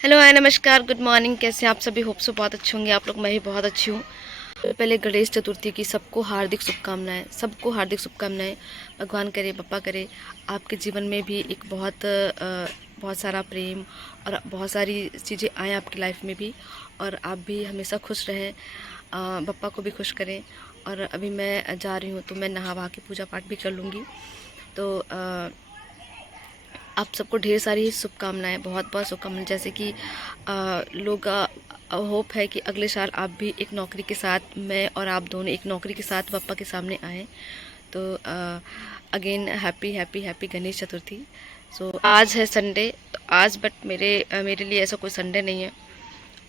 Hello hi नमस्कार good morning. कैसे हैं आप सभी? होप सो बहुत अच्छे होंगे आप लोग। मैं भी बहुत अच्छी हूँ। पहले गणेश चतुर्थी की सबको हार्दिक शुभकामनाएं, सबको हार्दिक शुभकामनाएं। भगवान करे, पप्पा करे आपके जीवन में भी एक बहुत सारा प्रेम और बहुत सारी चीज़ें आएँ आपकी लाइफ में भी, और आप भी हमेशा खुश रहें। पप्पा को भी खुश करें। और अभी मैं जा रही हूँ तो मैं नहा वहा के पूजा पाठ भी कर लूँगी। तो आप सबको ढेर सारी शुभकामनाएं, बहुत बहुत शुभकामनाएं। जैसे कि लोग होप है कि अगले साल आप भी एक नौकरी के साथ, मैं और आप दोनों एक नौकरी के साथ पापा के सामने आए। तो again happy happy happy Ganesh Chaturthi. So आज है संडे, तो आज बट मेरे लिए ऐसा कोई संडे नहीं है।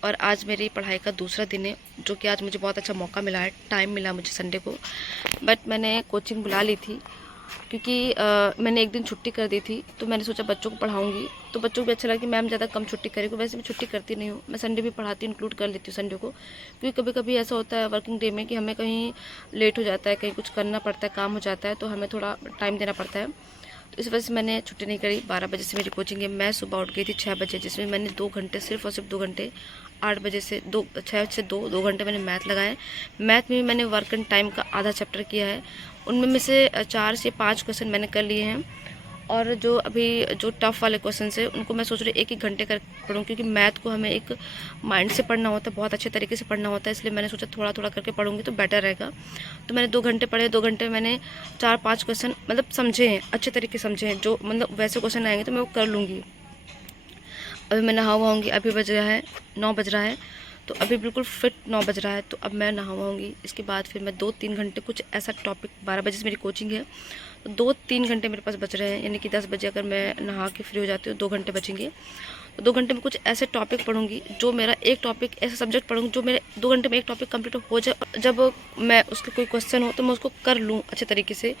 और आज मेरी पढ़ाई का दूसरा दिन है, जो कि आज मुझे बहुत अच्छा मौका मिला है, टाइम मिला मुझे संडे को। बट मैंने कोचिंग बुला ली थी क्योंकि मैंने एक दिन छुट्टी कर दी थी। तो मैंने सोचा बच्चों को पढ़ाऊंगी तो बच्चों को भी अच्छा लगा कि मैम ज़्यादा कम छुट्टी करेगी। वैसे भी छुट्टी करती नहीं हूँ मैं, संडे भी पढ़ाती हूँ, इंक्लूड कर लेती हूँ संडे को। क्योंकि कभी कभी ऐसा होता है वर्किंग डे में कि हमें कहीं लेट हो जाता है, कहीं कुछ करना पड़ता है, काम हो जाता है, तो हमें थोड़ा टाइम देना पड़ता है। तो इस वजह से मैंने छुट्टी नहीं करी। 12 बजे से मेरी कोचिंग है। मैं सुबह उठ गई थी 6 बजे, जिसमें मैंने 2 घंटे, सिर्फ और सिर्फ 2 घंटे, 8 बजे से 6 से 2 घंटे मैंने मैथ लगाए। मैथ में भी मैंने वर्क एंड टाइम का आधा चैप्टर किया है। उनमें में से 4 से 5 क्वेश्चन मैंने कर लिए हैं। और जो अभी जो टफ़ वाले क्वेश्चन है उनको मैं सोच रही हूँ एक एक घंटे कर पढ़ूँ, क्योंकि मैथ को हमें एक माइंड से पढ़ना होता है, बहुत अच्छे तरीके से पढ़ना होता है। इसलिए मैंने सोचा थोड़ा थोड़ा करके पढ़ूंगी तो बेटर रहेगा। तो मैंने 2 घंटे पढ़े। 2 घंटे में मैंने 4-5 क्वेश्चन मतलब समझे हैं, अच्छे तरीके से समझे हैं। जो मतलब वैसे क्वेश्चन आएंगे तो मैं वो कर लूँगी। अभी मैं नहाऊँगी। अभी बज रहा है 9 बज रहा है, तो अभी बिल्कुल फिट 9 बज रहा है। तो अब मैं नहाऊँगी। इसके बाद फिर मैं 2-3 घंटे कुछ ऐसा टॉपिक, 12 बजे से मेरी कोचिंग है, तो 2-3 घंटे मेरे पास बच रहे हैं। यानी कि 10 बजे अगर मैं नहा के फ्री हो जाती हूँ, 2 घंटे बचेंगे। तो 2 घंटे में कुछ ऐसे टॉपिक पढ़ूंगी, जो मेरा एक टॉपिक, ऐसा सब्जेक्ट पढ़ूंगी जो मेरे 2 घंटे में एक टॉपिक कंप्लीट हो जाए। जब मैं उसके कोई क्वेश्चन हो तो मैं उसको कर लूँ अच्छे तरीके से।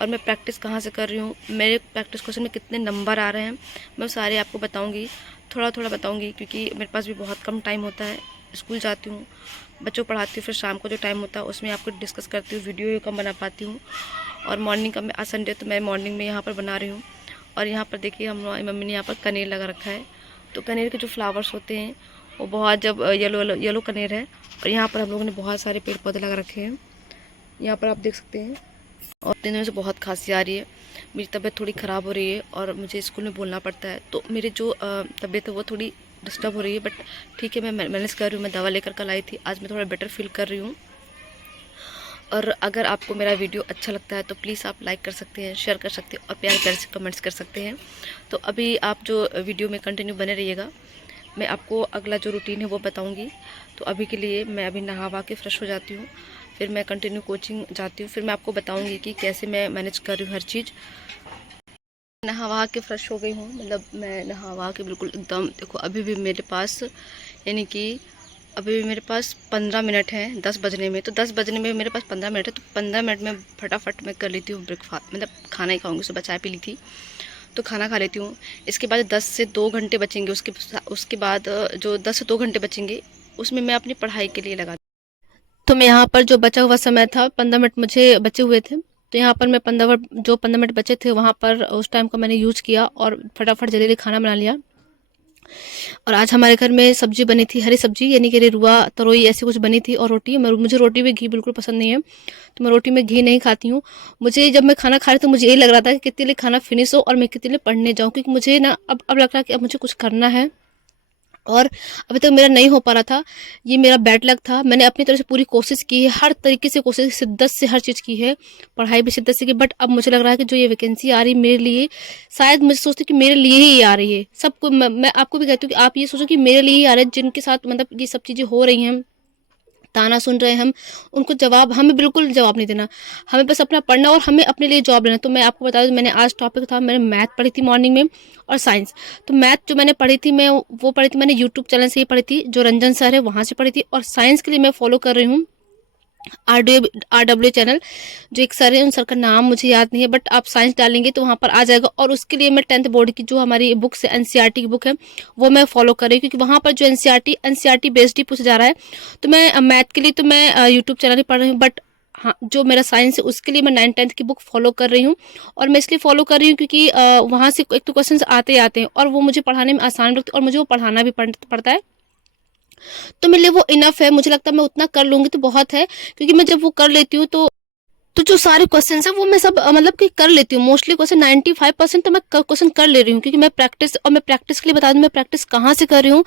और मैं प्रैक्टिस कहाँ से कर रही हूँ, मेरे प्रैक्टिस क्वेश्चन में कितने नंबर आ रहे हैं, मैं सारे आपको बताऊँगी, थोड़ा थोड़ा बताऊँगी। क्योंकि मेरे पास भी बहुत कम टाइम होता है। स्कूल जाती हूँ, बच्चों को पढ़ाती हूँ, फिर शाम को जो टाइम होता है उसमें आपको डिस्कस करती हूँ, वीडियो कम बना पाती हूँ। और मॉर्निंग का मैं आज संडे तो मैं मॉर्निंग में यहाँ पर बना रही हूँ। और यहाँ पर देखिए हमारी मम्मी ने यहाँ पर कनेर लगा रखा है। तो कनेर के जो फ्लावर्स होते हैं वो बहुत, जब येलो येलो कनेर है। और यहाँ पर हम लोगों ने बहुत सारे पेड़ पौधे लगा रखे हैं, यहाँ पर आप देख सकते हैं। और दिन में से बहुत खांसी आ रही है, मेरी तबीयत थोड़ी ख़राब हो रही है और मुझे स्कूल में बोलना पड़ता है। तो मेरी जो तबीयत है वो थोड़ी डिस्टर्ब हो रही है, बट ठीक है, मैं मैनेज कर रही हूँ। मैं दवा लेकर कल आई थी, आज मैं थोड़ा बेटर फील कर रही हूँ। और अगर आपको मेरा वीडियो अच्छा लगता है तो प्लीज़ आप लाइक कर सकते हैं, शेयर कर सकते हैं और प्यार प्यार से कमेंट्स कर सकते हैं। तो अभी आप जो वीडियो में कंटिन्यू बने रहिएगा, मैं आपको अगला जो रूटीन है वो बताऊंगी। तो अभी के लिए मैं अभी नहा वहा के फ्रेश हो जाती हूँ, फिर मैं कंटिन्यू कोचिंग जाती हूँ, फिर मैं आपको बताऊंगी कि कैसे मैं मैनेज कर रही हूँ हर चीज़। नहा वहा के फ्रेश हो गई हूँ, मतलब मैं नहा वहा के बिल्कुल एकदम, देखो अभी भी मेरे पास, यानी कि अभी भी मेरे पास 15 मिनट हैं 10 बजने में। तो 10 बजने में मेरे पास 15 मिनट है, तो 15 मिनट में फटाफट मैं कर लेती हूँ ब्रेकफास्ट, मतलब खाना ही खाऊंगी। सुबह चाय पी ली थी तो खाना खा लेती हूँ। इसके बाद 10 से 2 घंटे बचेंगे, उसके बाद जो 10 से 2 घंटे बचेंगे उसमें मैं अपनी पढ़ाई के लिए लगा। तो मैं यहाँ पर जो बचा हुआ समय था, 15 मिनट मुझे बचे हुए थे, तो यहाँ पर मैं 15 मिनट बचे थे वहाँ पर उस टाइम का मैंने यूज़ किया और फटाफट जल्दी जल्दी खाना बना लिया। और आज हमारे घर में सब्जी बनी थी, हरी सब्जी, यानी कि रेरुआ तरोई ऐसी कुछ बनी थी, और रोटी। मुझे रोटी में घी बिल्कुल पसंद नहीं है, तो मैं रोटी में घी नहीं खाती हूँ। मुझे जब मैं खाना खा रही तो मुझे ये लग रहा था कि कितने लिए खाना फिनिश हो और मैं कितने लिए पढ़ने जाऊँ, क्योंकि मुझे ना अब लग रहा है कि अब मुझे कुछ करना है। और अभी तक मेरा नहीं हो पा रहा था, ये मेरा बैड लक था। मैंने अपनी तरफ से पूरी कोशिश की है, हर तरीके से कोशिश, शिद्दत से हर चीज़ की है, पढ़ाई भी शिद्दत से की। बट अब मुझे लग रहा है कि जो ये वैकेंसी आ रही है मेरे लिए, शायद मुझे सोचती कि मेरे लिए ही आ रही है। सबको मैं आपको भी कहती हूँ कि आप ये सोचो कि मेरे लिए ही आ रहा है, जिनके साथ मतलब ये सब चीज़ें हो रही हैं, ताना सुन रहे हैं हम, उनको जवाब, हमें बिल्कुल जवाब नहीं देना, हमें बस अपना पढ़ना और हमें अपने लिए जॉब लेना। तो मैं आपको बता दूं, मैंने आज टॉपिक था, मैंने मैथ पढ़ी थी मॉर्निंग में और साइंस। तो मैथ जो मैंने पढ़ी थी, मैं वो पढ़ी थी, मैंने यूट्यूब चैनल से ही पढ़ी थी, जो रंजन सर है वहाँ से पढ़ी थी। और साइंस के लिए मैं फॉलो कर रही हूँ RW चैनल, जो एक सर है, उन सर का नाम मुझे याद नहीं है, बट आप साइंस डालेंगे तो वहाँ पर आ जाएगा। और उसके लिए मैं 10th बोर्ड की जो हमारी बुक्स है, NCERT की बुक है, वो मैं फॉलो कर रही हूँ, क्योंकि वहाँ पर जो NCERT बेस्ड ही पूछा जा रहा है। तो मैं मैथ के लिए तो मैं यूट्यूब चैनल ही पढ़ रही हूँ, बट हाँ, जो मेरा साइंस है उसके लिए मैं 9th-10th की बुक फॉलो कर रही हूँ। और मैं इसलिए फॉलो कर रही हूँ क्योंकि वहाँ से एक तो क्वेश्चंस आते ही आते हैं और वो मुझे पढ़ाने में आसान लगती है और मुझे वो पढ़ाना भी पड़ता है। तो मेरे लिए वो इनफ है, मुझे लगता है मैं उतना कर लूँगी तो बहुत है, क्योंकि मैं जब वो कर लेती हूँ तो जो सारे क्वेश्चंस हैं वो मैं सब मतलब कि कर लेती हूँ। मोस्टली क्वेश्चन 95% तो मैं क्वेश्चन कर ले रही हूँ, क्योंकि मैं प्रैक्टिस के लिए बता दूँ मैं प्रैक्टिस कहाँ से कर रही हूँ।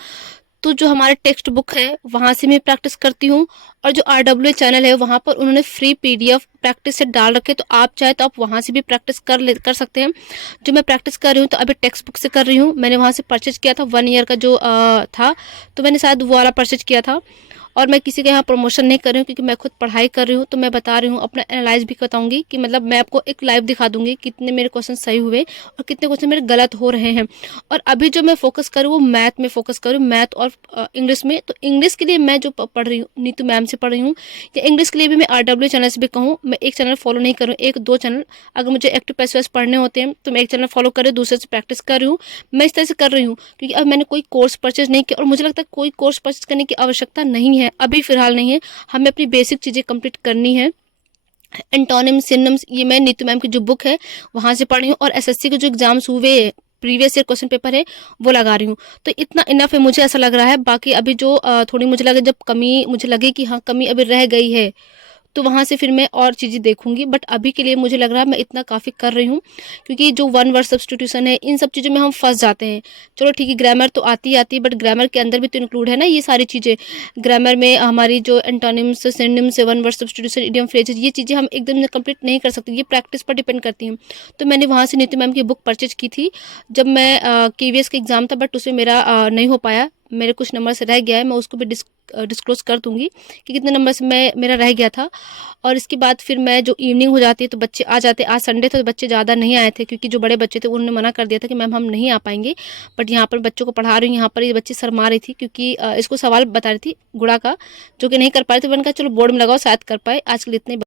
तो जो हमारे टेक्स्ट बुक है वहाँ से मैं प्रैक्टिस करती हूँ, और जो RWA चैनल है वहाँ पर उन्होंने फ्री PDF प्रैक्टिस सेट डाल रखे, तो आप चाहे तो आप वहाँ से भी प्रैक्टिस कर सकते हैं। जो मैं प्रैक्टिस कर रही हूँ तो अभी टेक्स्ट बुक से कर रही हूँ। मैंने वहाँ से परचेज किया था 1 ईयर का जो था, तो मैंने शायद वो वाला परचेज किया था। और मैं किसी के यहाँ प्रमोशन नहीं कर रही हूँ, क्योंकि मैं खुद पढ़ाई कर रही हूँ, तो मैं बता रही हूँ, अपना एनालाइज भी बताऊंगी कि मतलब मैं आपको एक लाइव दिखा दूंगी कितने मेरे क्वेश्चन सही हुए और कितने क्वेश्चन मेरे गलत हो रहे हैं। और अभी जो मैं फोकस कर रही हूँ वो मैथ में फोकस कर रही हूँ, मैथ और इंग्लिश में। तो इंग्लिश के लिए मैं जो पढ़ रही हूँ नीतू मैम से पढ़ रही हूँ, या इंग्लिश के लिए भी मैं RWA चैनल से भी कहूँ, मैं एक चैनल फॉलो नहीं कर रही हूँ, एक दो चैनल। अगर मुझे एक्टिव पैसिव पढ़ने होते हैं तो मैं एक चैनल फॉलो कर रही हूँ, दूसरे से प्रैक्टिस कर रही हूँ। मैं इस तरह से कर रही हूँ क्योंकि अब मैंने कोई कोर्स परचेज नहीं किया, और मुझे लगता है कोई कोर्स परचेज करने की आवश्यकता नहीं है, अभी फिलहाल नहीं है। हमें अपनी बेसिक चीज़ें कंप्लीट करनी है। एंटोनिम सिनोनिम्स ये मैं नीतू मैम की जो बुक है वहाँ से पढ़ रही हूँ, और SSC के जो एग्जाम्स हुए प्रीवियस ईयर क्वेश्चन पेपर है वो लगा रही हूँ। तो इतना इनफ है, मुझे ऐसा लग रहा है। बाकी अभी जो थोड़ी मुझे लगे, जब कमी मुझे लगे कि हाँ कमी अभी रह गई है, तो वहाँ से फिर मैं और चीज़ें देखूंगी। बट अभी के लिए मुझे लग रहा है मैं इतना काफ़ी कर रही हूँ, क्योंकि जो वन वर्ड सब्स्टिट्यूशन है इन सब चीज़ों में हम फंस जाते हैं। चलो ठीक है, ग्रामर तो आती ही आती है, बट ग्रामर के अंदर भी तो इंक्लूड है ना ये सारी चीज़ें। ग्रामर में हमारी जो antonyms, synonyms, one word substitution, idiom phrases, ये चीज़ें हम एकदम से कंप्लीट नहीं कर सकते, ये प्रैक्टिस पर डिपेंड करती हैं। तो मैंने वहाँ से नीतू मैम की बुक परचेज की थी जब मैं KVS का एग्ज़ाम था, बट उसमें मेरा नहीं हो पाया, मेरे कुछ नंबर से रह गया है। मैं उसको भी डिस्क्लोज कर दूंगी कि कितने नंबर से मेरा रह गया था। और इसके बाद फिर मैं, जो इवनिंग हो जाती है तो बच्चे आ जाते। आज संडे था तो बच्चे ज़्यादा नहीं आए थे, क्योंकि जो बड़े बच्चे थे उन्होंने मना कर दिया था कि मैम हम नहीं आ पाएंगे। बट यहाँ पर बच्चों को पढ़ा रही हूँ, यहाँ पर ये बच्ची शर्मा रही थी क्योंकि इसको सवाल बता रही थी गुणा का, जो कि नहीं कर पा रही थी। मैंने कहा चलो बोर्ड में लगाओ, शायद कर पाए। आज के लिए इतने